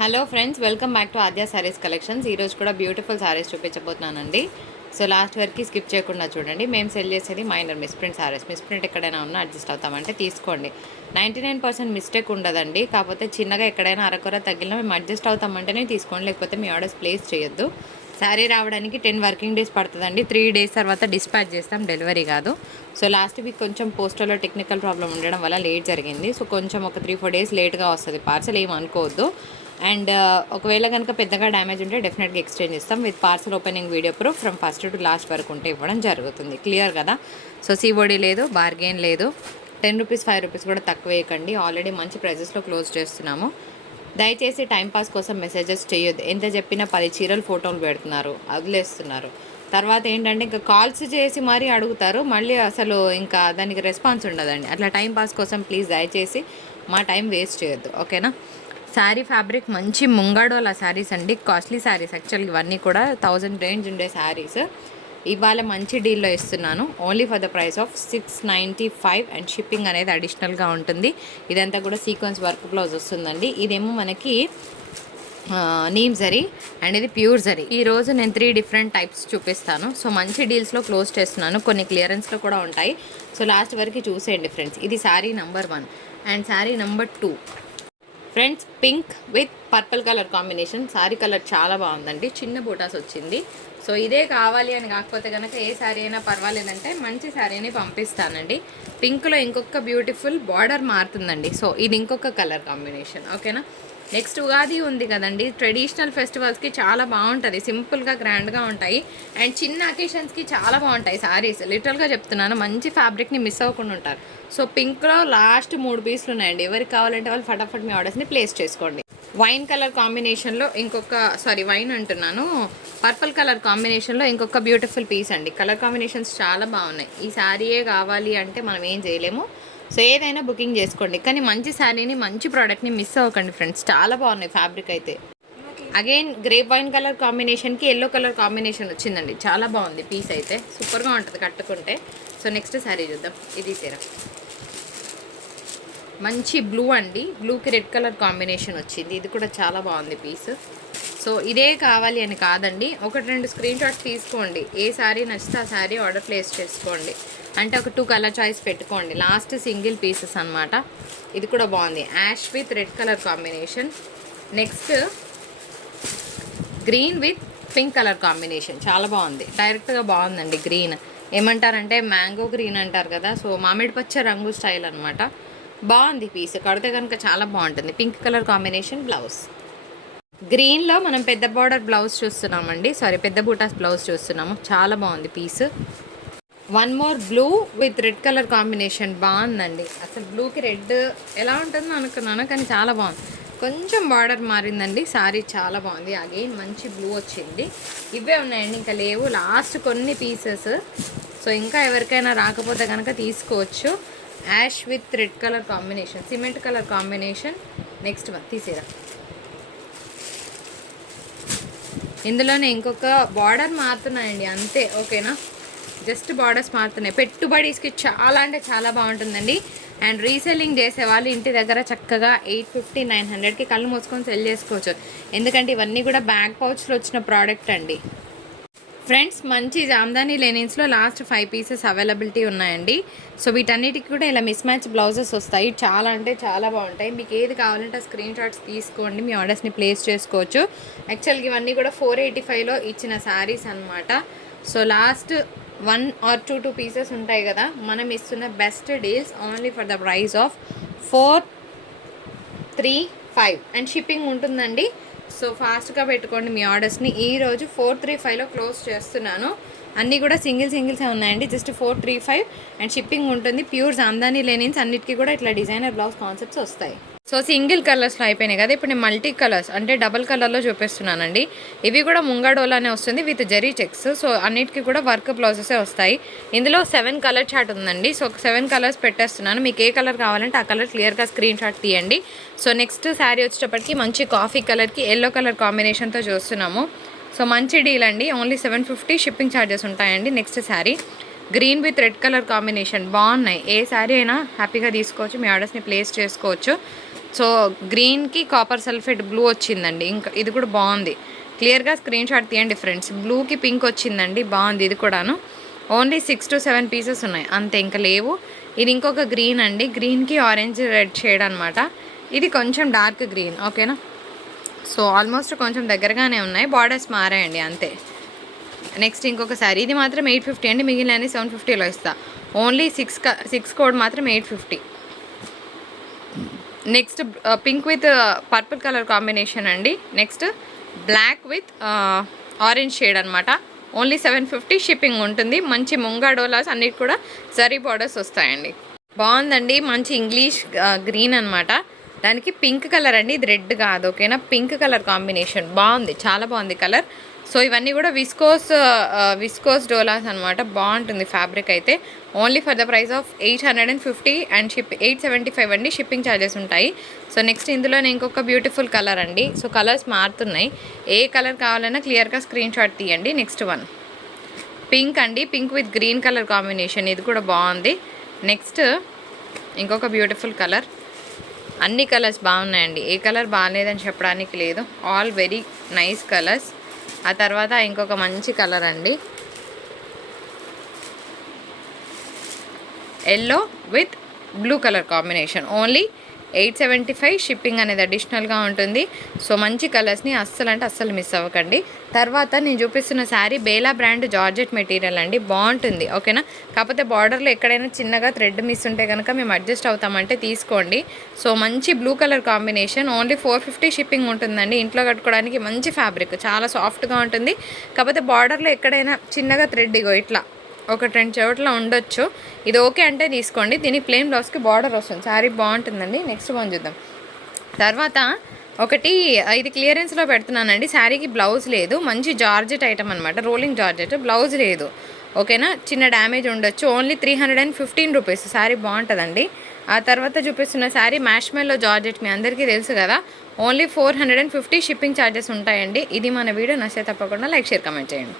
Hello friends, welcome back to Aadya saris collections. ఈరోజు కూడా beautiful saris చూపించబోతున్నానండి. So last వరకు skip చేయకుండా చూడండి. మేము సెల్ చేసేది మైనర్ మిస్ప్రింట్ సారీస్. మిస్ప్రింట్ ఎక్కడైనా ఉన్నా అడ్జస్ట్ అవుతామంటే తీసుకోండి. 99% మిస్టేక్ ఉండదండి. కాకపోతే చిన్నగా ఎక్కడైనా అరకొర తగ్గినా మేము అడ్జస్ట్ అవుతామంటేనే తీసుకోండి, లేకపోతే మీ ఆర్డర్స్ ప్లేస్ చేయొద్దు. శారీ రావడానికి 10 వర్కింగ్ డేస్ పడుతుందండి. 3 డేస్ తర్వాత డిస్పాచ్ చేస్తాం, డెలివరీ కాదు. సో లాస్ట్ వీక్ కొంచెం పోస్టర్లో టెక్నికల్ ప్రాబ్లం ఉండడం వల్ల లేట్ జరిగింది. సో కొంచెం ఒక 3-4 డేస్ లేట్గా వస్తుంది పార్సల్, ఏం అనుకోవద్దు. అండ్ ఒకవేళ కనుక పెద్దగా డ్యామేజ్ ఉంటే డెఫినెట్గా ఎక్స్చేంజ్ ఇస్తాం with parcel opening video proof from first to last వరకు ఉంటే ఇవ్వడం జరుగుతుంది. క్లియర్ కదా? సో సీఓడి లేదు, బార్గెన్ లేదు. 10 రూపీస్ 5 రూపీస్ కూడా తక్కువ వేయకండి. ఆల్రెడీ మంచి ప్రైజెస్లో క్లోజ్ చేస్తున్నాము. దయచేసి టైంపాస్ కోసం మెసేజెస్ చేయొద్దు. ఎంత చెప్పినా 10 చీరలు ఫోటోలు పెడుతున్నారు, వదిలేస్తున్నారు. తర్వాత ఏంటంటే ఇంకా కాల్స్ చేసి మరీ అడుగుతారు, మళ్ళీ అసలు ఇంకా దానికి రెస్పాన్స్ ఉండదండి. అట్లా టైంపాస్ కోసం ప్లీజ్ దయచేసి మా టైం వేస్ట్ చేయొద్దు, ఓకేనా? శారీ ఫ్యాబ్రిక్ మంచి ముంగాడోలా శారీస్ అండి, కాస్ట్లీ శారీస్. యాక్చువల్గా ఇవన్నీ కూడా 1000 రేంజ్ ఉండే శారీస్. ఇవాళ మంచి డీల్లో ఇస్తున్నాను, only for the price of 695 and shipping అనేది అడిషనల్గా ఉంటుంది. ఇదంతా కూడా సీక్వెన్స్ వర్క్ బ్లౌజ్ వస్తుందండి. ఇదేమో మనకి నీమ్ జరీ అండ్ ఇది ప్యూర్ జరీ. ఈరోజు నేను 3 డిఫరెంట్ టైప్స్ చూపిస్తాను. సో మంచి డీల్స్లో క్లోజ్ చేస్తున్నాను, కొన్ని క్లియరెన్స్లో కూడా ఉంటాయి. సో లాస్ట్ వరకు చూసేయండి ఫ్రెండ్స్. ఇది sari number 1 and sari number 2. Friends, pink with purple colour combination. Sari colour చాలా బాగుందండి, చిన్న బూటాస్ వచ్చింది. సో ఇదే కావాలి అని కాకపోతే కనుక ఏ శారీ అయినా పర్వాలేదంటే మంచి శారీని పంపిస్తానండి. పింక్లో ఇంకొక బ్యూటిఫుల్ బార్డర్ మారుతుందండి. సో ఇది ఇంకొక కలర్ కాంబినేషన్, ఓకేనా? నెక్స్ట్ ఉగాది ఉంది కదండి, ట్రెడిషనల్ ఫెస్టివల్స్కి చాలా బాగుంటుంది. సింపుల్గా గ్రాండ్గా ఉంటాయి అండ్ చిన్న అకేషన్స్కి చాలా బాగుంటాయి శారీస్. లిటరల్గా చెప్తున్నాను, మంచి ఫ్యాబ్రిక్ని మిస్ అవ్వకుండా ఉంటారు. సో పింక్లో లాస్ట్ 3 పీసులు ఉన్నాయండి. ఎవరికి కావాలంటే వాళ్ళు ఫటాఫట్ మీ ఆర్డర్స్ని ప్లేస్ చేసుకోండి. వైన్ కలర్ కాంబినేషన్లో వైన్ అంటున్నాను, పర్పుల్ కలర్ కాంబినేషన్లో ఇంకొక బ్యూటిఫుల్ పీస్ అండి. కలర్ కాంబినేషన్స్ చాలా బాగున్నాయి. ఈ శారీయే కావాలి అంటే మనం ఏం చేయలేము. సో ఏదైనా బుకింగ్ చేసుకోండి, కానీ మంచి శారీని మంచి ప్రోడక్ట్ని మిస్ అవ్వకండి ఫ్రెండ్స్. చాలా బాగున్నాయి ఫ్యాబ్రిక్ అయితే. అగైన్ గ్రేప్ వైన్ కలర్ కాంబినేషన్కి ఎల్లో కలర్ కాంబినేషన్ వచ్చిందండి. చాలా బాగుంది పీస్ అయితే, సూపర్గా ఉంటుంది కట్టుకుంటే. సో నెక్స్ట్ శారీ చూద్దాం. ఇది తీరా మంచి బ్లూ అండి, బ్లూకి రెడ్ కలర్ కాంబినేషన్ వచ్చింది. ఇది కూడా చాలా బాగుంది పీస్. సో ఇదే కావాలి అని కాదండి, 1-2 స్క్రీన్ షాట్స్ తీసుకోండి. ఏ శారీ నచ్చితే ఆ శారీ ఆర్డర్ ప్లేస్ చేసుకోండి. అంటే ఒక 2 కలర్ చాయిస్ పెట్టుకోండి. లాస్ట్ సింగిల్ పీసెస్ అనమాట. ఇది కూడా బాగుంది, ash with red colour combination. Next green with pink colour combination, చాలా బాగుంది. డైరెక్ట్గా బాగుందండి. గ్రీన్ ఏమంటారంటే మ్యాంగో గ్రీన్ అంటారు కదా, సో మామిడి పచ్చ రంగు స్టైల్ అనమాట. బాగుంది పీస్, కడితే కనుక చాలా బాగుంటుంది. Pink colour combination blouse. గ్రీన్లో మనం పెద్ద బార్డర్ బ్లౌజ్ చూస్తున్నామండి, పెద్ద బూటాస్ బ్లౌజ్ చూస్తున్నాము. చాలా బాగుంది piece. 1 more blue with red colour combination, బాగుందండి. అసలు బ్లూకి రెడ్ ఎలా ఉంటుందో అనుకున్నాను, కానీ చాలా బాగుంది. కొంచెం బార్డర్ మారిందండి. శారీ చాలా బాగుంది. అగైన్ మంచి బ్లూ వచ్చింది. ఇవే ఉన్నాయండి, ఇంకా లేవు. లాస్ట్ కొన్ని పీసెస్. సో ఇంకా ఎవరికైనా రాకపోతే కనుక తీసుకోవచ్చు. Ash with red colour combination, cement colour combination. Next one తీసేరా. ఇందులోనే ఇంకొక బార్డర్ మారుతున్నాయండి, అంతే, ఓకేనా? జస్ట్ బార్డర్స్ మారుతున్నాయి. పెట్టుబడిస్కి చాలా అంటే చాలా బాగుంటుందండి. అండ్ రీసెల్లింగ్ చేసే వాళ్ళు ఇంటి దగ్గర చక్కగా 850-900కి కళ్ళు మూసుకొని సెల్ చేసుకోవచ్చు. ఎందుకంటే ఇవన్నీ కూడా బ్యాక్ పౌచ్లో వచ్చిన ప్రోడక్ట్ అండి. ఫ్రెండ్స్, మంచి జామ్దాని లెనిన్స్లో లాస్ట్ 5 పీసెస్ అవైలబిలిటీ ఉన్నాయండి. సో వీటన్నిటికి కూడా ఇలా మిస్ మ్యాచ్ బ్లౌజెస్ వస్తాయి. చాలా అంటే చాలా బాగుంటాయి. మీకు ఏది కావాలంటే ఆ స్క్రీన్ షాట్స్ తీసుకోండి, మీ ఆర్డర్స్ని ప్లేస్ చేసుకోవచ్చు. యాక్చువల్గా ఇవన్నీ కూడా 485లో ఇచ్చిన శారీస్ అనమాట. సో లాస్ట్ 1 or 2 పీసెస్ ఉంటాయి కదా, మనం ఇస్తున్న best deals only for the price of 435 and shipping ఉంటుందండి. సో ఫాస్ట్గా పెట్టుకోండి మీ ఆర్డర్స్ని. ఈరోజు 435లో క్లోజ్ చేస్తున్నాను. అన్నీ కూడా సింగిల్సే ఉన్నాయండి. జస్ట్ 435 అండ్ షిప్పింగ్ ఉంటుంది. ప్యూర్ జామ్దాని లెనిన్స్ అన్నిటికీ కూడా ఇట్లా డిజైనర్ బ్లౌజ్ కాన్సెప్ట్స్ వస్తాయి. సో సింగిల్ కలర్స్లో అయిపోయినాయి కదా, ఇప్పుడు నేను మల్టీ కలర్స్ అంటే డబల్ కలర్లో చూపిస్తున్నానండి. ఇవి కూడా ముంగాడోలానే వస్తుంది విత్ జరీ చెక్స్. సో అన్నిటికీ కూడా వర్క్ బ్లౌజెసే వస్తాయి. ఇందులో 7 కలర్ చార్ట్ ఉందండి. సో 7 కలర్స్ పెట్టేస్తున్నాను. మీకు ఏ కలర్ కావాలంటే ఆ కలర్ క్లియర్గా స్క్రీన్ షాట్ తీయండి. సో నెక్స్ట్ శారీ వచ్చేటప్పటికి మంచి కాఫీ కలర్కి ఎల్లో కలర్ కాంబినేషన్తో చూస్తున్నాము. సో మంచి డీల్ అండి, ఓన్లీ 750 షిప్పింగ్ ఛార్జెస్ ఉంటాయండి. Next sari green with red colour combination, బాగున్నాయి. ఏ శారీ అయినా హ్యాపీగా తీసుకోవచ్చు, మీ ఆర్డర్స్ని ప్లేస్ చేసుకోవచ్చు. సో గ్రీన్కి కాపర్ సల్ఫేట్ బ్లూ వచ్చిందండి. ఇంకా ఇది కూడా బాగుంది. క్లియర్గా స్క్రీన్ షాట్ తీయండి ఫ్రెండ్స్. బ్లూకి పింక్ వచ్చిందండి, బాగుంది ఇది కూడాను. ఓన్లీ 6 to 7 పీసెస్ ఉన్నాయి అంతే, ఇంకా లేవు. ఇది ఇంకొక గ్రీన్ అండి, గ్రీన్కి ఆరెంజ్ రెడ్ షేడ్ అనమాట. ఇది కొంచెం డార్క్ గ్రీన్, ఓకేనా. సో ఆల్మోస్ట్ కొంచెం దగ్గరగానే ఉన్నాయి, బార్డర్స్ మారాయండి అంతే. నెక్స్ట్ ఇంకొక శారీ, ఇది మాత్రం 850 అండి, మిగిలిన 750లో ఇస్తా. ఓన్లీ 6 కోడ్ మాత్రం 850. Next pink with purple colour combination అండి. Next black with orange shade అనమాట. ఓన్లీ 750 షిప్పింగ్ ఉంటుంది. మంచి ముంగా డోలాస్ అన్నిటి కూడా జరీ బార్డర్స్ వస్తాయండి. బాగుందండి, మంచి ఇంగ్లీష్ గ్రీన్ అనమాట. దానికి పింక్ కలర్ అండి, ఇది రెడ్ కాదు, ఓకేనా. పింక్ కలర్ కాంబినేషన్ బాగుంది, చాలా బాగుంది కలర్. సో ఇవన్నీ కూడా విస్కోస్ డోలాస్ అనమాట. బాగుంటుంది ఫ్యాబ్రిక్ అయితే. Only for the price of 850 and 875 అండి, షిప్పింగ్ ఛార్జెస్ ఉంటాయి. సో నెక్స్ట్ ఇందులోనే ఇంకొక బ్యూటిఫుల్ కలర్ అండి. సో కలర్స్ మారుతున్నాయి, ఏ కలర్ కావాలన్నా క్లియర్గా స్క్రీన్ షాట్ తీయండి. నెక్స్ట్ వన్ పింక్ అండి, pink with green colour combination, ఇది కూడా బాగుంది. నెక్స్ట్ ఇంకొక బ్యూటిఫుల్ కలర్. అన్ని కలర్స్ బాగున్నాయండి, ఏ కలర్ బాగాలేదని చెప్పడానికి లేదు, ఆల్ వెరీ నైస్ కలర్స్. ఆ తర్వాత ఇంకొక మంచి కలర్ అండి, yellow with blue colour combination. Only 875 shipping అనేది అడిషనల్గా ఉంటుంది. సో మంచి కలర్స్ని అస్సలు మిస్ అవ్వకండి. తర్వాత నేను చూపిస్తున్న sari Bela brand georgette material అండి, బాగుంటుంది, ఓకేనా. కాకపోతే బార్డర్లో ఎక్కడైనా చిన్నగా థ్రెడ్ మిస్ ఉంటే కనుక మేము అడ్జస్ట్ అవుతామంటే తీసుకోండి. సో మంచి blue colour combination, only 450 shipping ఉంటుందండి. ఇంట్లో కట్టుకోవడానికి మంచి ఫ్యాబ్రిక్, చాలా సాఫ్ట్గా ఉంటుంది. కాకపోతే బార్డర్లో ఎక్కడైనా చిన్నగా థ్రెడ్ ఇగో ఇట్లా 1-2 చోట్ల ఉండొచ్చు. ఇది ఓకే అంటే తీసుకోండి. దీని ప్లెయిన్ బ్లౌజ్కి బార్డర్ వస్తుంది, శారీ బాగుంటుందండి. నెక్స్ట్ వన్ చూద్దాం. తర్వాత ఒకటి, ఇది క్లియరెన్స్లో పెడుతున్నానండి. శారీకి బ్లౌజ్ లేదు, మంచి జార్జెట్ ఐటమ్ అనమాట, రోలింగ్ జార్జెట్, బ్లౌజ్ లేదు, ఓకేనా. చిన్న డ్యామేజ్ ఉండొచ్చు. ఓన్లీ 315 రూపీస్, శారీ బాగుంటుందండి. ఆ తర్వాత చూపిస్తున్న శారీ మ్యాష్మెల్లో జార్జెట్, మీ అందరికీ తెలుసు కదా. ఓన్లీ 450 షిప్పింగ్ ఛార్జెస్ ఉంటాయండి. ఇది మన వీడియో నచ్చితే తప్పకుండా లైక్, షేర్, కమెంట్ చేయండి.